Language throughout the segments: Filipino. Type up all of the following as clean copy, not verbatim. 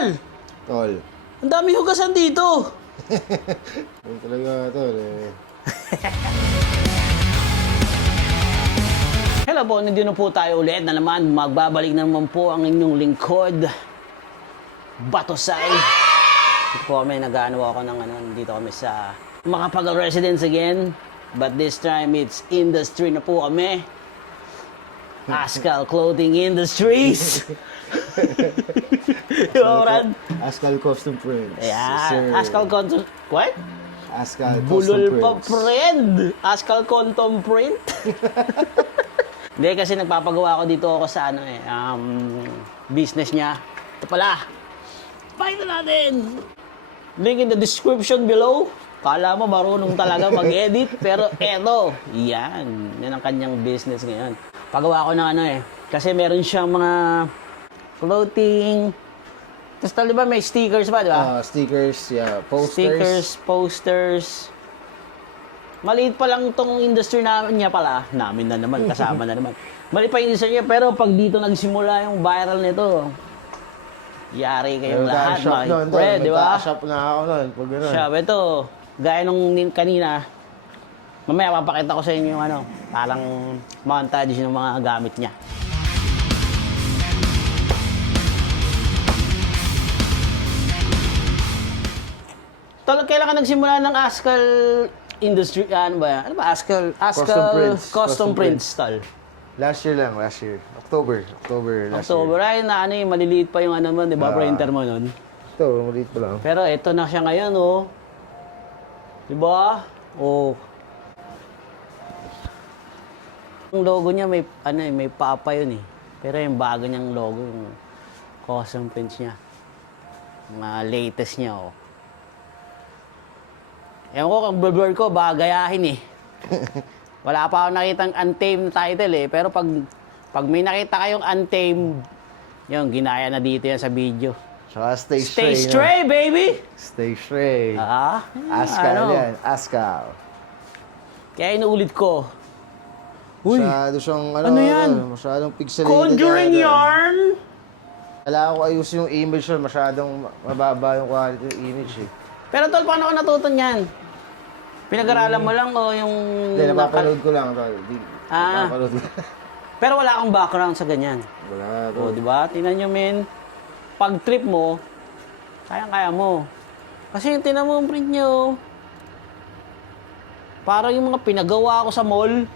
tol! Tol. Ang dami hugasan dito. Yun talaga, tol eh. Hello po, nandito po tayo ulit na naman. Magbabalik na naman po ang inyong lingkod, Batosay. Dito po kami, nag-ano ako ng dito kami sa Macapagal Residence again. But this time, it's industry na po kami. Askal Clothing Industries. Brad? Askal Custom Prints. Ayan. Askal Custom... What? Askal Custom Bulol Prints. pa, friend. Askal Custom Print. Hindi, kasi nagpapagawa ako dito ako sa business niya. Ito pala. Pakita natin. Link in the description below. Kala mo marunong talaga mag-edit, pero eto. Yan. Yan ang kanyang business ngayon. Pagawa ko ng kasi meron siyang mga clothing. Tapos di ba may stickers ba, di ba? Stickers, yeah. Posters. Stickers, posters. Maliit pa lang tong industry niya pala. Namin na naman, kasama na naman. Maliit pa yung industry niya, pero pag dito nagsimula yung viral nito, yari kayong lahat, mga pre, di ba? Shop na ako nun. Pag gano'n. Shop, ito. Gaya nung kanina, mamaya papakita ko sa inyo yung parang montage ng mga gamit niya. Tol, kailan ka nagsimula ng Askal Industry, ano ba yan? Ano ba? Askal Custom Prints, tol. Last year lang, last year. October last October, year. ay maliliit pa yung mo, di ba? Printer mo nun. Ito, maliit pa lang. Pero ito na siya ngayon, oh. Di ba? Oh. Yung logo niya may may papa yun eh. Pero yung bago niyang logo, yung custom prints niya. Mga latest niya, oh. Ewan ko, kung blur ko, baka gayahin eh. Wala pa ako nakitang untamed title eh. Pero pag may nakita kayong untamed, yun, ginaya na dito yan sa video. Saka stay Stray, baby! Stay stray. ano? Askal yan, Askal. Kaya inuulit ko. Uy, Masyado siyang, ano yan? Masyadong pixelated. Conjuring yarn! Kailangan ko ayusin yung image yun. Masyadong mababa yung quality ng image eh. Pero tol, paano ka natuto niyan? Pinag-aralan mo lang o yung... Hindi, napapanood ko lang. Tol. Napapanood ko. Pero wala kang background sa ganyan. Wala. O, di ba? Tingnan nyo, men. Pag trip mo, kayang-kaya mo. Kasi yung tinan mo yung print nyo. Parang yung mga pinagawa ko sa mall.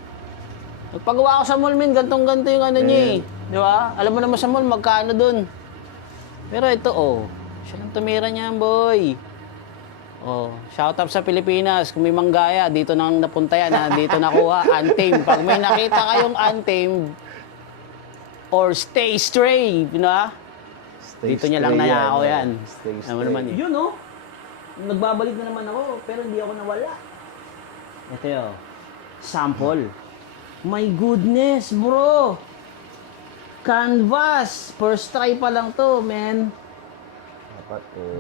Nagpagawa ko sa mall, men. Gantong-ganto yung niya eh. Di ba? Alam mo naman sa mall, magkano dun. Pero ito, siya lang tumira niyan, boy. Shout out sa Pilipinas. Kung may manggaya, dito nang napunta yan, dito nakuha, untamed. Pag may nakita kayong untamed, or stay stray, dito niya lang nayakaw yan. Stay Alam mo naman eh. Yun, nagbabalik na naman ako, pero hindi ako nawala. Ito yun, sample. My goodness, bro! Canvas! First try pa lang to, man.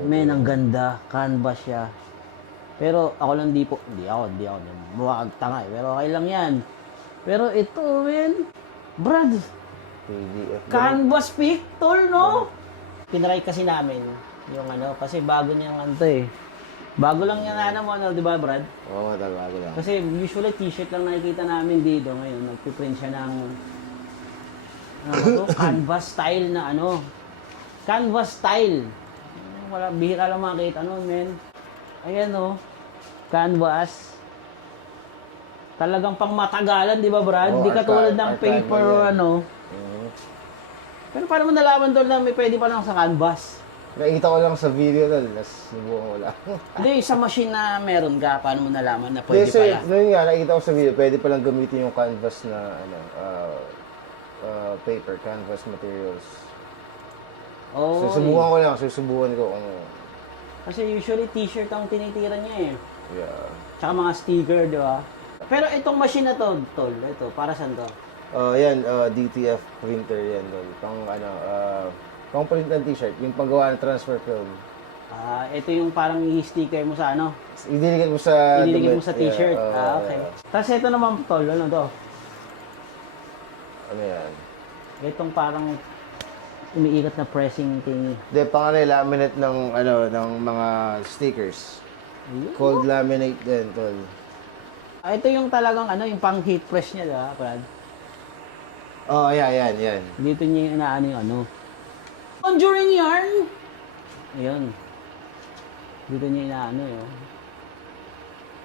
Men, ang ganda. Canvas siya. Pero ako lang hindi ako. Mukha kang tanga eh. Pero okay lang yan. Pero ito, men. Brad. Canvas picture, no? Tinry kasi namin yung kasi bago niyang eh. Bago lang yan di ba, Brad? Oo, bago lang. Kasi usually t-shirt lang nakikita namin dito ngayon. Nagpiprint siya ng canvas style na Canvas style. Wala, bihira lang makita, men. Ayan, canvas. Talagang pang matagalan, di ba, Brad? Hindi katulad ng paper o Pero paano mo nalaman doon na may pwede pa lang sa canvas? Nakita ko lang sa video doon, subukan ko lang. Hindi, sa machine na meron ka, paano mo nalaman na pwede pala? Noon nga, nakita ko sa video, pwede palang gamitin yung canvas na, paper, canvas materials. Susubukan ko kung Kasi usually t-shirt ang tinitira niya eh. Yeah. Tsaka mga sticker, di ba? Pero itong machine na to, tol, ito, para saan to? Yan, DTF printer yan, tol. Pang print ng t-shirt, yung paggawa ng transfer film. Ito yung parang i-sticker mo sa Ididikit mo sa t-shirt. Okay. Tapos ito naman, tol, ano to? Ano yan? Itong parang umiikot na pressing thingy. Hindi, laminate ng, ng mga stickers. Ayun. Cold laminate din, tol. Ito yung talagang yung pang heat press niya, diba, Brad? Oh, yan. Dito niya yung inaano yung Conjuring yarn! Ayun. Dito niya inaano yun.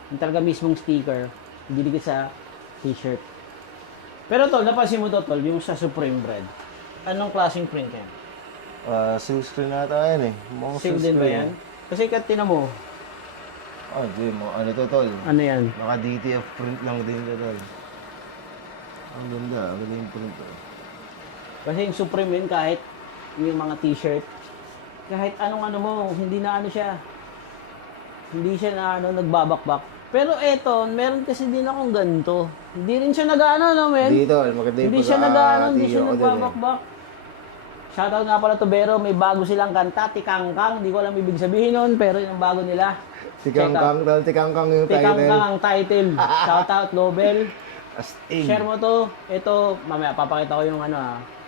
Yung talaga mismong sticker, dinikit sa t-shirt. Pero tol, napansin mo to, tol, yung sa Supreme Bread. Anong klaseng print yan? Silk screen nata yan eh. Same din ba yan? Kasi tinan mo, Oh, di mo. Ano to, tol? ano yan? Naka DTF print lang din to, tol. Ang ganda yung print to. Kasi yung Supreme yun, kahit yung mga t-shirt, kahit anong mo, hindi na siya. Hindi siya na nagbabakbak. Pero eto, meron kasi din akong ganito. Hindi rin siya no, men? Dito, maganda yung Hindi siya hindi siya pagka-tiyo ko din eh. nagbabakbak. Shoutout nga pala to Bero, may bago silang kanta, Tikangkang. Hindi ko alam ibig sabihin nun, pero yung bago nila. Tikangkang, tol. Tikangkang yung Tikangkang title. ang title. Shoutout, Nobel. Astig. Share mo to. Ito, mamaya papakita ko yung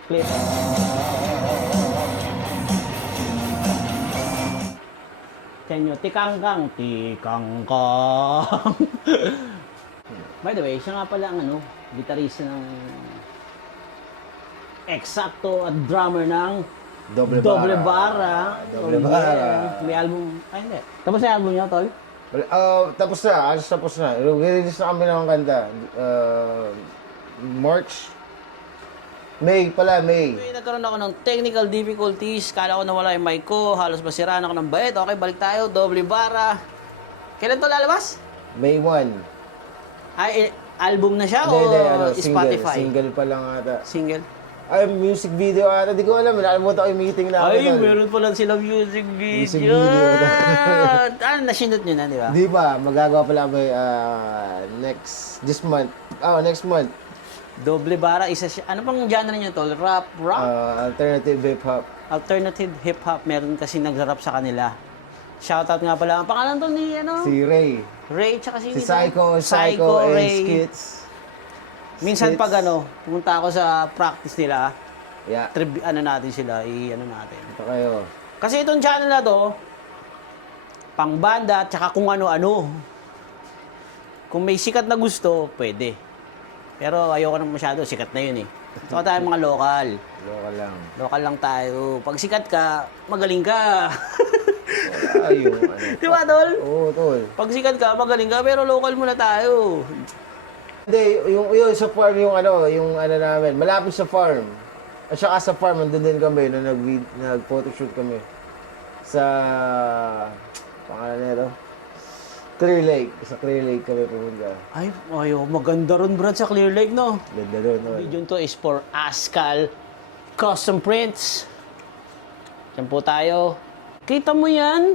clip. Sa inyo, Tikangkang. Tikangkang. By the way, siya nga pala ang gitarista ng Eksakto at drummer ng Doble Doble Bara. Bara. Doble Oh, Bara. yeah. May album. Ay, hindi. Tapos na yung album niya, tol? Tapos na. Alas tapos na. Release na kami ng kanta. March. May. May nagkaroon ako ng technical difficulties. Kala ko nawala yung mic ko. Halos masiraan ako ng bayet. Okay, balik tayo. Doble Bara. Kailan to lalabas? May 1. Ay, album na siya Hindi, o single. Spotify? Single pa lang ata. Single? Ay, music video ata. Di ko alam. Nakalimutan ko yung meeting namin. Ay, meron pa lang silang music video. Music video. Nasinot nyo na, di ba? Di ba? Magagawa pala kami this month. Next month. Doble Bara, isa siya. Ano pang genre niya, tol? Rap? Alternative hip-hop. Alternative hip-hop. Meron kasi nag-rap sa kanila. Shoutout nga pala. Ang pangalan to ni, Si Ray. Ray, tsaka Si nito? Psycho and Ray. Skits. Minsan Skits. pag pumunta ako sa practice nila, Yeah. natin sila, natin. Ito kayo. Kasi itong channel na to, pang banda, tsaka kung ano-ano. Kung may sikat na gusto, pwede. Pero ayoko naman masyado, sikat na yun eh. Saka tayo mga lokal. Local lang. Lokal lang tayo. Pag sikat ka, magaling ka. Ayun. Di ba, tol? Oo, tol. Pag sikat ka, magaling ka, pero local muna tayo. Hindi, yung sa farm, yung namin, malapit sa farm. At saka sa farm, nandun din kami, nag-photoshoot kami. Sa, pangalan nito, Clear Lake. Sa Clear Lake kami pumunta. Ay, maganda ron, Brad, sa Clear Lake, no? Ganda doon, no? Video to is for Ascal Custom Prints. Diyan po tayo. Kita mo yan?